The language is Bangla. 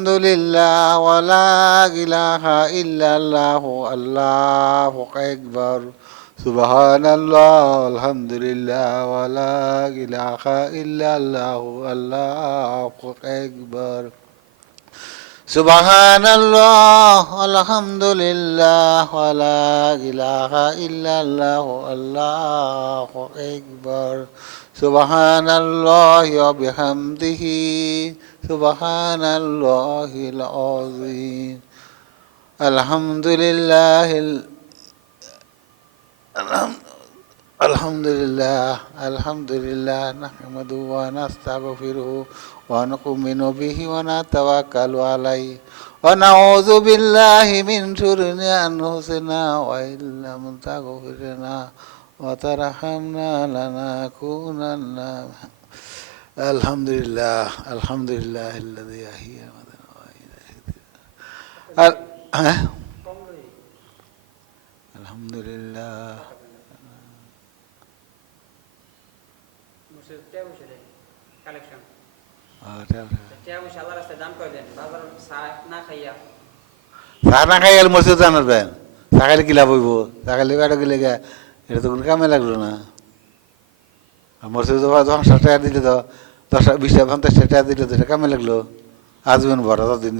আলহামদুলিল্লাহ ওয়ালা ইলাহা ইল্লাল্লাহ আল্লাহু আকবার সুবহানাল্লাহ আলহামদুলিল্লাহ ওয়ালা ইলাহা ইল্লাল্লাহ আল্লাহু আকবার সুবহানাল্লাহ আলহামদুলিল্লাহ ওয়ালা ইলাহা ইল্লাল্লাহ আল্লাহু আকবার সুবহানাল্লাহি ওয়া বিহামদিহি সুবহানাল্লাহিল আযীম আলহামদুলিল্লাহিল আলহামদুলিল্লাহ নাহমাদুহু ওয়া নাস্তাগফিরুহু ওয়া নু'মিনু বিহি ওয়া নাতাওয়াক্কালু আলাইহি ওয়া নাউযু বিল্লাহি মিন শুরুরি আনফুসিনা ওয়া ইল্লাম তাগফির লানা ওয়া তারহামনা লানাকুনান্না আলহামদুলিল্লাহিল্লাযী আহইয়ানা ওয়া ইলাইহি আলহামদুলিল্লাহ চা না খাই মসজিদ জানাবেন চা খাইলে কি লাভ হইব চা খাইলে বেড়া গেলে এটা তো কোনো কামে লাগলো না মসজিদ যখন 10 টাকা দিলে তো 10 20 50 টাকা দিলে তো এটা কামে লাগলো আজীবন ভরা দিন